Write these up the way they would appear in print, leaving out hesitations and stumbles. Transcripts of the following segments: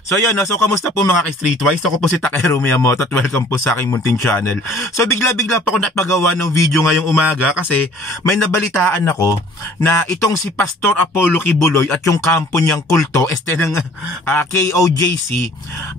So yun, no? So kamusta po mga ka-Streetwise? Ako po si Takeru Miyamoto at welcome po sa aking munting channel. So bigla-bigla po ako napagawa ng video ngayong umaga kasi may nabalitaan ako na itong si Pastor Apollo Kibuloy at yung kampo niyang kulto, ng KOJC,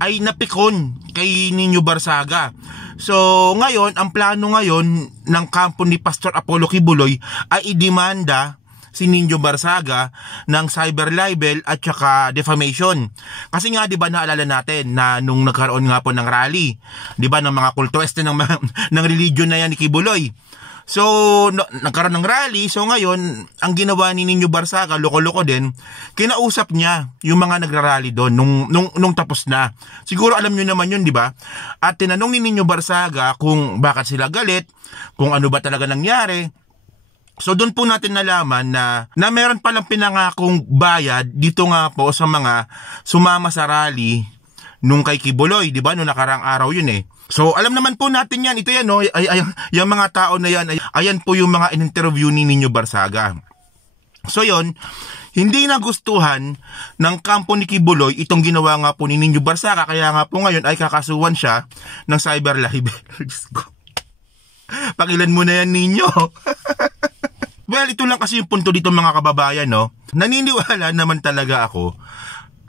ay napikon kay Nino Barsaga. So ngayon, ang plano ngayon ng kampo ni Pastor Apollo Kibuloy ay idemanda si Nino Barsaga ng cyber libel at saka defamation. Kasi nga 'di ba naalala natin na nung nagkaroon nga po ng rally, 'di ba ng mga kultueste ng ng religion na yan ni Kibuloy. So nagkaroon ng rally, so ngayon ang ginawa ni Nino Barsaga, loko-loko din, kinausap niya yung mga nagrarally doon nung tapos na. Siguro alam niyo naman yun, 'di ba? At tinanong ni Nino Barsaga kung bakit sila galit, kung ano ba talaga nangyari. So doon po natin nalaman na meron palang pinangakong bayad dito nga po sa mga sumama sa rally nung kay Kibuloy, di ba? Nung nakarang araw yun eh. So alam naman po natin yan, ito yan no, yung mga tao na yan, ayan po yung mga in-interview ni Nino Barsaga. So yun, hindi nagustuhan ng kampo ni Kibuloy itong ginawa nga po ni Nino Barsaga, kaya nga po ngayon ay kakasuhan siya ng cyber libel. Pakilan mo na yan, Nino. Well, ito lang kasi yung punto dito mga kababayan, no? Naniniwala naman talaga ako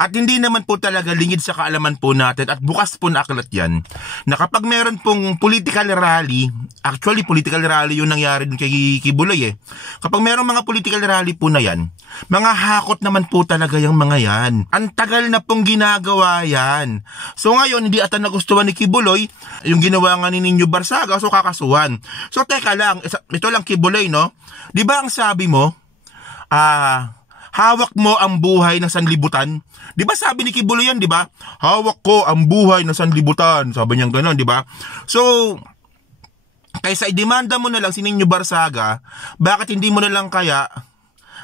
at hindi naman po talaga lingid sa kaalaman po natin at bukas po na aklat yan na kapag meron pong political rally, actually political rally yung nangyari dun kay Kibuloy eh. Kapag meron mga political rally po na yan, mga hakot naman po talaga yung mga yan. Ang tagal na pong ginagawa yan. So ngayon, hindi ata nagustuhan ni Kibuloy yung ginawa nga ni Nino Barsaga, so kakasuhan. So teka lang, ito lang Kibuloy, no? Di ba ang sabi mo, hawak mo ang buhay ng sanlibutan? Di ba sabi ni Kibuloy yan, di ba? Hawak ko ang buhay ng sanlibutan. Sabi niya gano'n, di ba? So, kaysa idemanda mo na lang si Nino Barsaga, bakit hindi mo na lang kaya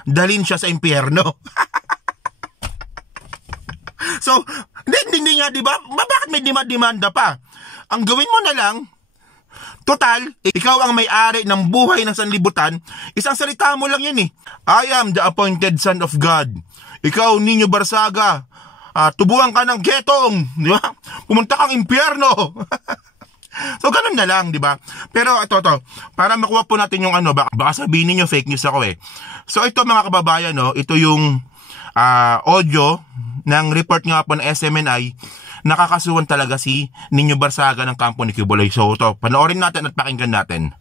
dalhin siya sa impyerno? So, hindi nga, di ba? Bakit may demanda pa? Ang gawin mo na lang, total, ikaw ang may-ari ng buhay ng sanlibutan, isang salita mo lang yan eh. I am the appointed son of God. Ikaw, Nino Barsaga, tubuhan ka ng getong, di ba? Pumunta kang impyerno. So, ganun na lang, di ba? Pero ito, para makuha po natin yung ano, baka sabihin niyo fake news ako eh. So, ito mga kababayan, no, ito yung audio ng report nga po ng SMNI, nakakasuhan talaga si Nino Barsaga ng kampo ni Kibuloy. So ito, panoorin natin at pakinggan natin.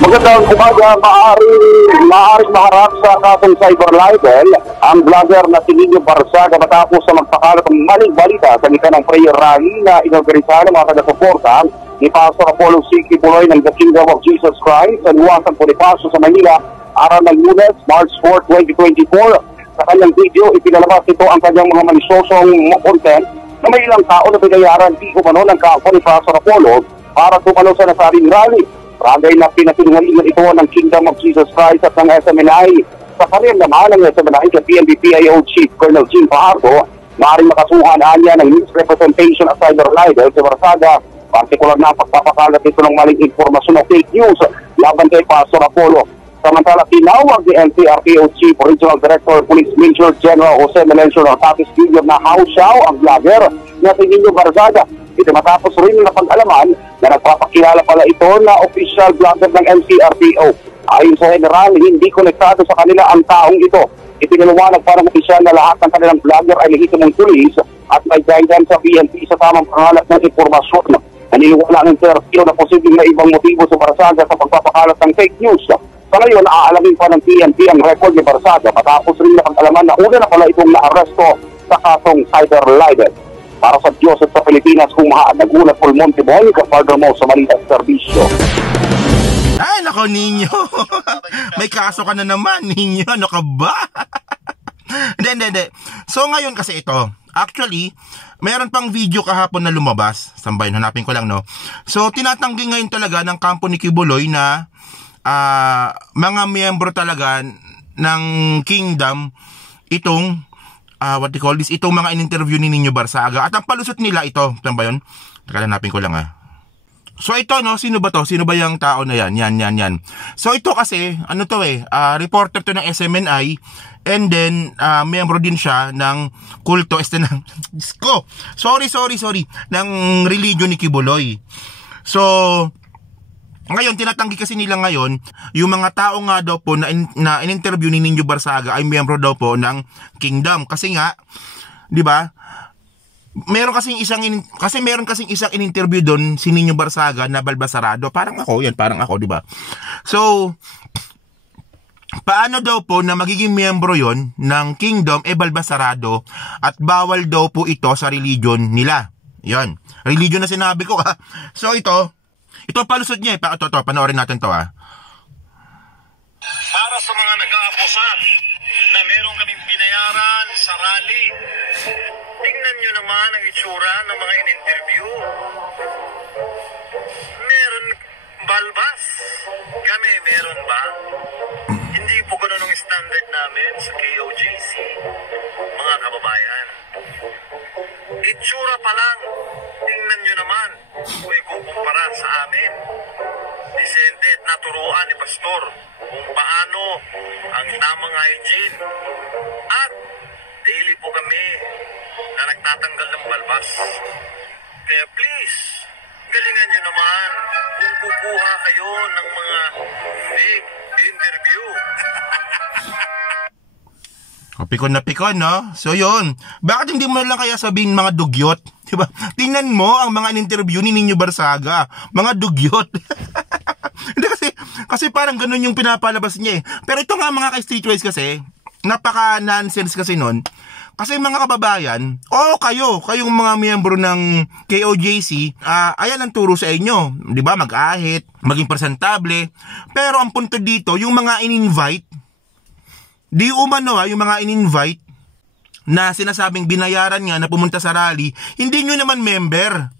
Magandang umaga, maaaring maharap sa kasong cyber libel ang vlogger na si Nino Barsaga matapos sa magpakalat ng maling balita sa gitna ng prayer rally na inorganisahan ng mga taga-suporta ni Pastor Apollo C. Kibuloy ng The Kingdom of Jesus Christ sa Luwasang Bonifacio sa Manila, araw ng Lunes, March 4, 2024. Sa kanyang video, ipinalabas ito ang kanyang mga malisyosong content na may ilang tao na binayaran di umano ng kampo ni Pastor Apollo para tumalo sa nasabing rally. Bagay na pinatinungalingan ito ng Kingdom of Jesus Christ at ng SMNI. Sa kariyang naman ng SMNI sa PNP-PIO Chief Colonel Jim Fajardo, maaaring makasuhan niya ng misrepresentation at cyber libel sa Barsaga, partikular na pagpapakalat ito ng maling informasyon o fake news laban kay Pastor Apollo. Samantala, tinawag ni NCRPO Chief Regional Director Police Major General Jose Melencio Nortatis Jr. na hausyaw ang vlogger na si Nino Barsaga. Ito matapos rin na pag-alaman na nagpapakilala pala ito na official vlogger ng NCRPO. Ayon sa general, hindi konektado sa kanila ang taong ito. Ipinaliwanag para opisyal na lahat ng kanilang vlogger ay lehitimong pulis at may guidance sa PNP sa tamang pangalap ng impormasyon. Naniniwala ng NCRPO na posibleng na ibang motibo sa Barsaga sa pagpapakalat ng fake news. Sa ngayon, aalamin pa ng PNP ang record ni Barsaga matapos rin na pag-alaman na una na pala itong naaresto sa kasong cyber libel. Para sa Diyos at sa Pilipinas, kumahaan nagulat Paul Montebon, kapartner mo sa Malitang Serbisyo. Ay, nako Nino. May kaso ka na naman, Nino. Ano ka ba? Hindi. So ngayon kasi ito, actually, mayroon pang video kahapon na lumabas. Sambahin, hanapin ko lang, no? So, tinatanggi ngayon talaga ng kampo ni Kibuloy na mga miyembro talaga ng Kingdom itong what they call this, itong mga in-interview ni Nino Barsaga at ang palusot nila ito, saan ba yun? Hanapin ko lang So ito, no, sino ba to? Sino ba yung tao na yan? Yan. So ito kasi, ano to reporter to ng SMNI, and then, miyembro din siya ng kulto, sorry, ng religion ni Kibuloy. So, ngayon, tinatanggi kasi nila ngayon, yung mga tao nga daw po na in-interview ni Nino Barsaga ay miyembro daw po ng Kingdom. Kasi nga, di ba, meron kasing isang in-interview doon si Nino Barsaga na Balbasarado. Parang ako, di ba? So, paano daw po na magiging miyembro yon ng Kingdom Balbasarado at bawal daw po ito sa religion nila. Yan. Religion na sinabi ko ha. So ito palusot niya ito, panoorin natin to ha. Para sa mga nag-aakusa na meron kaming binayaran sa rally, tingnan nyo naman ang itsura ng mga in-interview. Meron balbas. Kami, meron ba? Hindi po ganun ang standard namin sa KOJC, mga kababayan. Itsura pa lang, tingnan nyo naman kung ikukumpara sa amin. Disente at naturuan ni Pastor kung paano ang tamang hygiene. At daily po kami na nagtatanggal ng balbas. Kaya please, galingan nyo naman kung kukuha kayo ng mga fake interview. Pikon na pikon, no? So yun, bakit hindi mo lang kaya sabihin mga dugyot? Diba? Tingnan mo ang mga in-interview ni Nino Barsaga, mga dugyot. Hindi kasi parang ganun yung pinapalabas niya eh. Pero ito nga mga ka-streetwise kasi, napaka-nonsense kasi nun. Kasi mga kababayan, kayong mga miyembro ng KOJC, ayan ang turo sa inyo. Di ba? Mag-ahit, maging presentable. Pero ang punto dito, yung mga in-invite, yung mga in-invite na sinasabing binayaran nga na pumunta sa rally, hindi nyo naman member.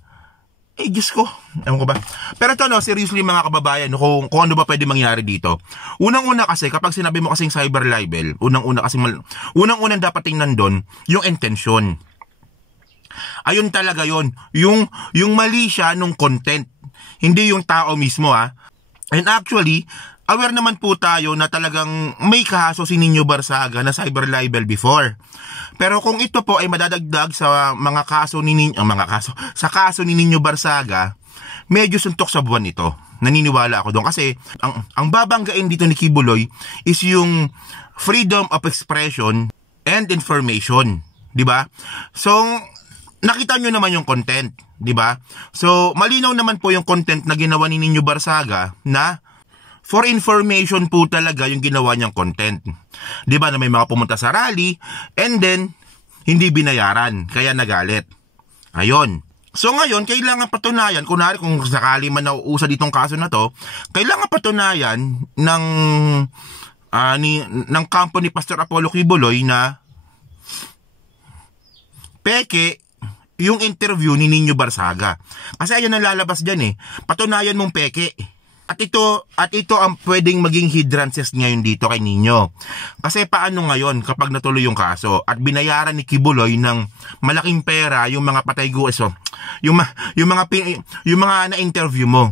Diyos ko. Ewan ko ba? Pero ito, seriously mga kababayan, kung ano ba pwede mangyari dito. Unang-una kasi, kapag sinabi mo kasing cyber libel, unang-unang dapat tingnan doon, yung intention. Ayun talaga yun. Yung mali siya nung content. Hindi yung tao mismo, And actually, aware naman po tayo na talagang may kaso si Nino Barsaga na cyber libel before. Pero kung ito po ay madadagdag sa mga kaso ni Nino Barsaga, medyo suntok sa buwan ito. Naniniwala ako doon kasi ang babanggain dito ni Kibuloy is yung freedom of expression and information, 'di ba? So nakita nyo naman yung content, 'di ba? So malinaw naman po yung content na ginawa ni Nino Barsaga na for information po talaga yung ginawa niyang content. 'Di ba na may mga pumunta sa rally and then hindi binayaran kaya nagalit. Ayun. So ngayon kailangan patunayan, kunwari kung sakali man nauusa ditong kaso na to, kailangan patunayan ng kampo ni Pastor Apollo Kibuloy na peke yung interview ni Nino Barsaga. Kasi ayun ang lalabas diyan patunayan mong peke. At ito ang pwedeng maging hindrances ngayon dito kay Nino. Kasi paano ngayon kapag natuloy yung kaso at binayaran ni Kibuloy ng malaking pera yung mga patay gueso, yung mga na-interview mo.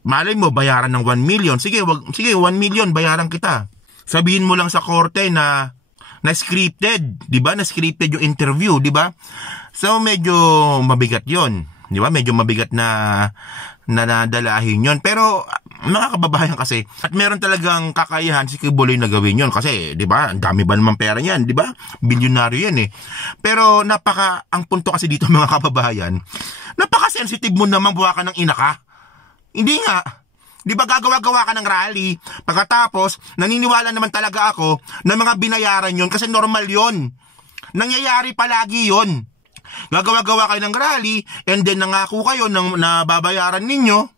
Malay mo bayaran ng 1 million. Sige 1 million bayaran kita. Sabihin mo lang sa korte na scripted, 'di ba? Na scripted yung interview, 'di ba? So medyo mabigat 'yon. 'Di ba? Medyo mabigat na nadalahin yon. Pero mga kababayan kasi, at meron talagang kakayahan si Kibuloy na gawin yon kasi 'di ba? Ang dami ba naman pera niyan, 'di ba? Bilyonaryo yan Pero ang punto kasi dito mga kababayan, napaka-sensitive mo naman buha ka ng ina ka. Hindi nga. 'Di ba gagawa-gawa ka ng rally, pagkatapos naniniwala naman talaga ako na mga binayaran yon kasi normal yon. Nangyayari palagi yon. Gagawa-gawa kayo ng rally and then nangako kayo na babayaran ninyo,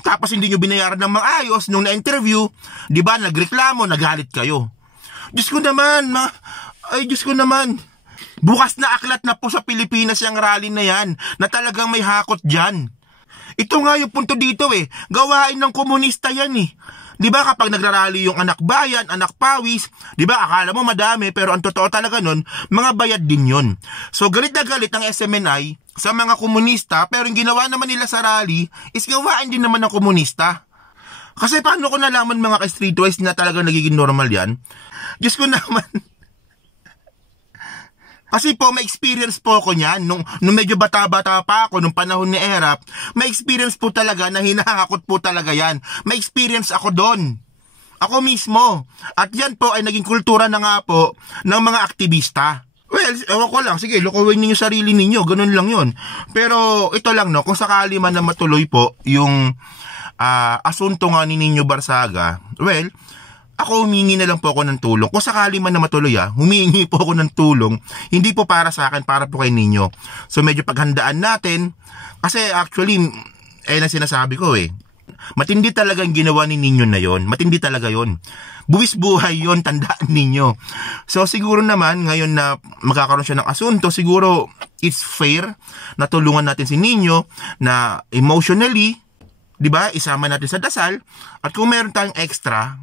tapos hindi nyo binayaran ng maayos nung na-interview, di ba, nagreklamo, nagalit kayo. Diyos ko naman, bukas na aklat na po sa Pilipinas yung rally na yan, na talagang may hakot dyan. Ito nga yung punto dito gawain ng komunista yan Di ba kapag nagrarally yung anak bayan, anak pawis, di ba akala mo madami pero ang totoo talaga nun, mga bayad din yun. So galit na galit ang SMNI sa mga komunista pero yung ginawa naman nila sa rally is gawain din naman ng komunista. Kasi paano ko nalaman mga ka-streetwise na talagang nagiging normal yan? Diyos ko naman. Kasi po, may experience po ako niyan. Nung medyo bata-bata pa ako, nung panahon ni Erap, may experience po talaga na hinahakot po talaga yan. May experience ako doon. Ako mismo. At yan po ay naging kultura na nga po ng mga aktivista. Well, ewan ko lang. Sige, lukawin ninyo sarili ninyo. Ganun lang yun. Pero ito lang, no, kung sakali man na matuloy po yung asunto nga ni Nino Barsaga, well, ako humingi na lang po ako ng tulong. Kung sakali man na matuloy humingi po ako ng tulong. Hindi po para sa akin, para po kay Nino. So medyo paghandaan natin. Kasi actually, na sinasabi ko matindi talaga ang ginawa ni Nino na yon. Matindi talaga yon. Buwis buhay yon, tandaan ninyo. So siguro naman, ngayon na magkakaroon siya ng asunto, siguro it's fair na tulungan natin si Nino na emotionally, di ba, isama natin sa dasal, at kung meron tayong extra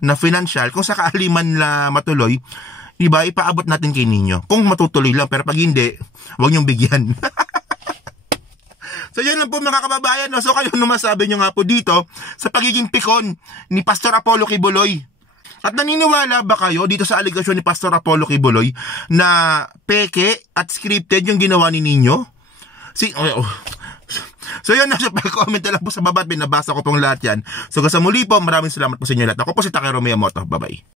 na financial, kung sakali man na matuloy, di ba, ipaabot natin kay Nino. Kung matutuloy lang, pero pag hindi, huwag niyong bigyan. So yan lang po mga kababayan. No? So kayo masabi nyo nga po dito sa pagiging pikon ni Pastor Apollo Kibuloy. At naniniwala ba kayo dito sa aligasyon ni Pastor Apollo Kibuloy na peke at scripted yung ginawa ni Nino? So yun, nasa pag-comment na lang po sa baba at binabasa ko pong lahat yan. So sa muli po, maraming salamat po sa inyo lahat. Ako po si Takero Miyamoto. Bye-bye.